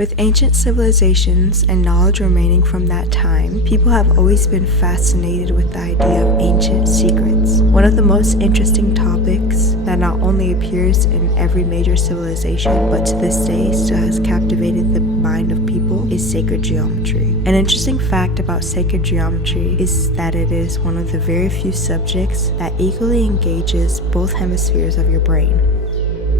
With ancient civilizations and knowledge remaining from that time, people have always been fascinated with the idea of ancient secrets. One of the most interesting topics that not only appears in every major civilization, but to this day still has captivated the mind of people, is sacred geometry. An interesting fact about sacred geometry is that it is one of the very few subjects that equally engages both hemispheres of your brain.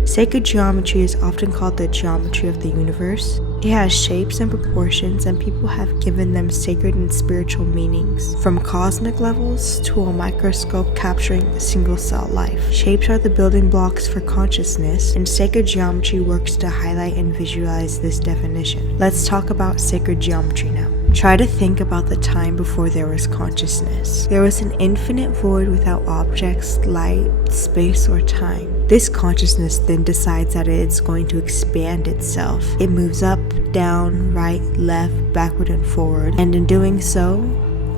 Sacred geometry is often called the geometry of the universe. It has shapes and proportions, and people have given them sacred and spiritual meanings, from cosmic levels to a microscope capturing single-cell life. Shapes are the building blocks for consciousness, and sacred geometry works to highlight and visualize this definition. Let's talk about sacred geometry now. Try to think about the time before there was consciousness. There was an infinite void without objects, light, space, or time. This consciousness then decides that it is going to expand itself. It moves up, down, right, left, backward, and forward. And in doing so,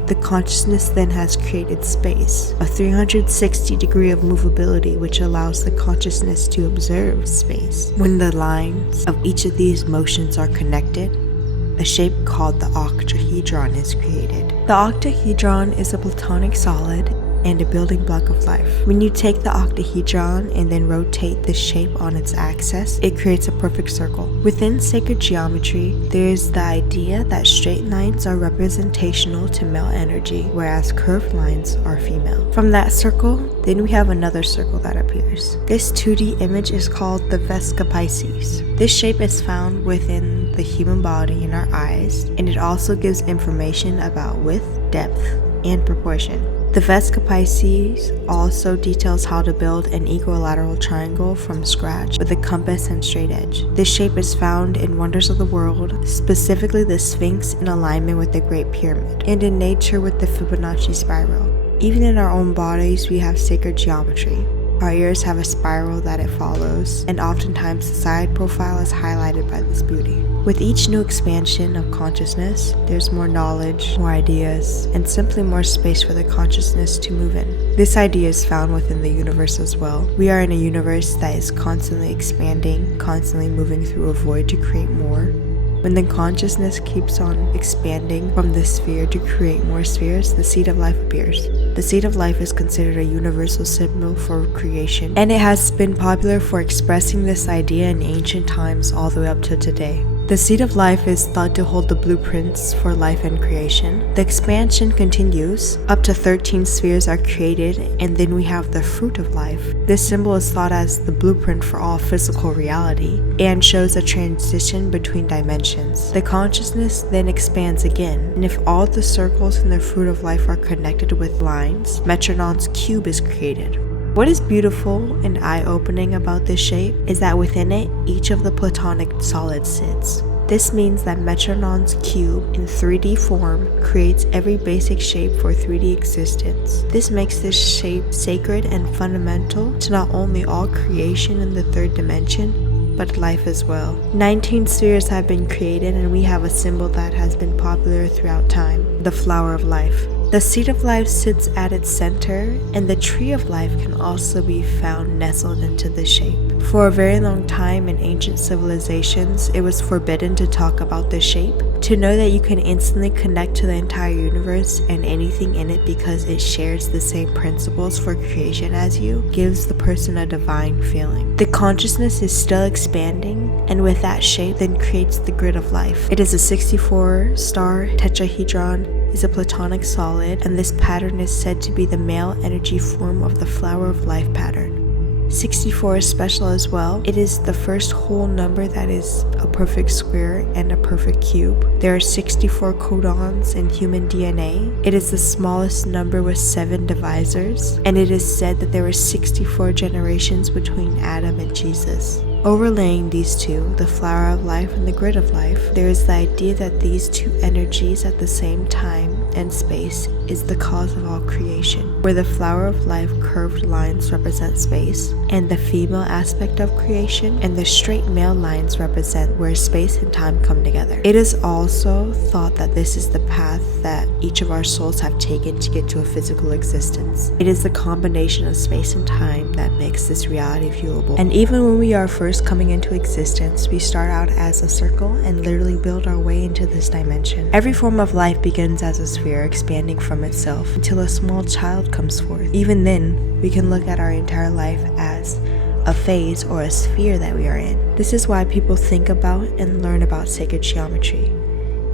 the consciousness then has created space, a 360 degree of movability, which allows the consciousness to observe space. When the lines of each of these motions are connected, a shape called the octahedron is created. The octahedron is a platonic solid and a building block of life. When you take the octahedron and then rotate the shape on its axis, it creates a perfect circle. Within sacred geometry, there is the idea that straight lines are representational to male energy, whereas curved lines are female. From that circle, then we have another circle that appears. This 2D image is called the Vesica Piscis. This shape is found within the human body in our eyes, and it also gives information about width, depth, and proportion. The Vesica Piscis also details how to build an equilateral triangle from scratch with a compass and straight edge. This shape is found in Wonders of the World, specifically the Sphinx in alignment with the Great Pyramid, and in nature with the Fibonacci spiral. Even in our own bodies, we have sacred geometry. Our ears have a spiral that it follows, and oftentimes the side profile is highlighted by this beauty. With each new expansion of consciousness, there's more knowledge, more ideas, and simply more space for the consciousness to move in. This idea is found within the universe as well. We are in a universe that is constantly expanding, constantly moving through a void to create more. When the consciousness keeps on expanding from the sphere to create more spheres, the seed of life appears. The seed of life is considered a universal symbol for creation, and it has been popular for expressing this idea in ancient times all the way up to today. The seed of life is thought to hold the blueprints for life and creation. The expansion continues. Up to 13 spheres are created, and then we have the fruit of life. This symbol is thought as the blueprint for all physical reality and shows a transition between dimensions. The consciousness then expands again, and if all the circles in the fruit of life are connected with lines, Metronon's cube is created. What is beautiful and eye-opening about this shape is that within it, each of the platonic solids sits. This means that Metronon's cube in 3D form creates every basic shape for 3D existence. This makes this shape sacred and fundamental to not only all creation in the third dimension, but life as well. 19 spheres have been created, and we have a symbol that has been popular throughout time, the flower of life. The seed of life sits at its center, and the tree of life can also be found nestled into the shape. For a very long time in ancient civilizations, it was forbidden to talk about this shape. To know that you can instantly connect to the entire universe and anything in it because it shares the same principles for creation as you gives the person a divine feeling. The consciousness is still expanding, and with that shape then creates the grid of life. It is a 64-star tetrahedron, is a platonic solid, and this pattern is said to be the male energy form of the flower of life pattern. 64 is special as well. It is the first whole number that is a perfect square and a perfect cube. There are 64 codons in human DNA. It is the smallest number with 7 divisors, and it is said that there were 64 generations between Adam and Jesus. Overlaying these two, the flower of life and the grid of life, there is the idea that these two energies at the same time and space is the cause of all creation. where the flower of life curved lines represent space, and the female aspect of creation, and the straight male lines represent where space and time come together. It is also thought that this is the path that each of our souls have taken to get to a physical existence. It is the combination of space and time that makes this reality viewable. And even when we are first coming into existence, we start out as a circle and literally build our way into this dimension. Every form of life begins as a sphere, expanding from itself until a small child comes forth. Even then, we can look at our entire life as a phase or a sphere that we are in. This is why people think about and learn about sacred geometry.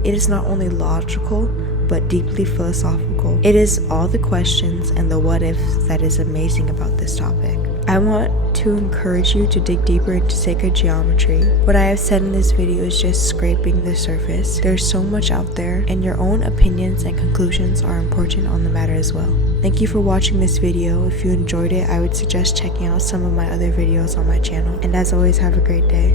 It is not only logical, but deeply philosophical. It is all the questions and the what ifs that is amazing about this topic. I want to encourage you to dig deeper into sacred geometry. What I have said in this video is just scraping the surface. There's so much out there, and your own opinions and conclusions are important on the matter as well. Thank you for watching this video. If you enjoyed it, I would suggest checking out some of my other videos on my channel. And as always, have a great day.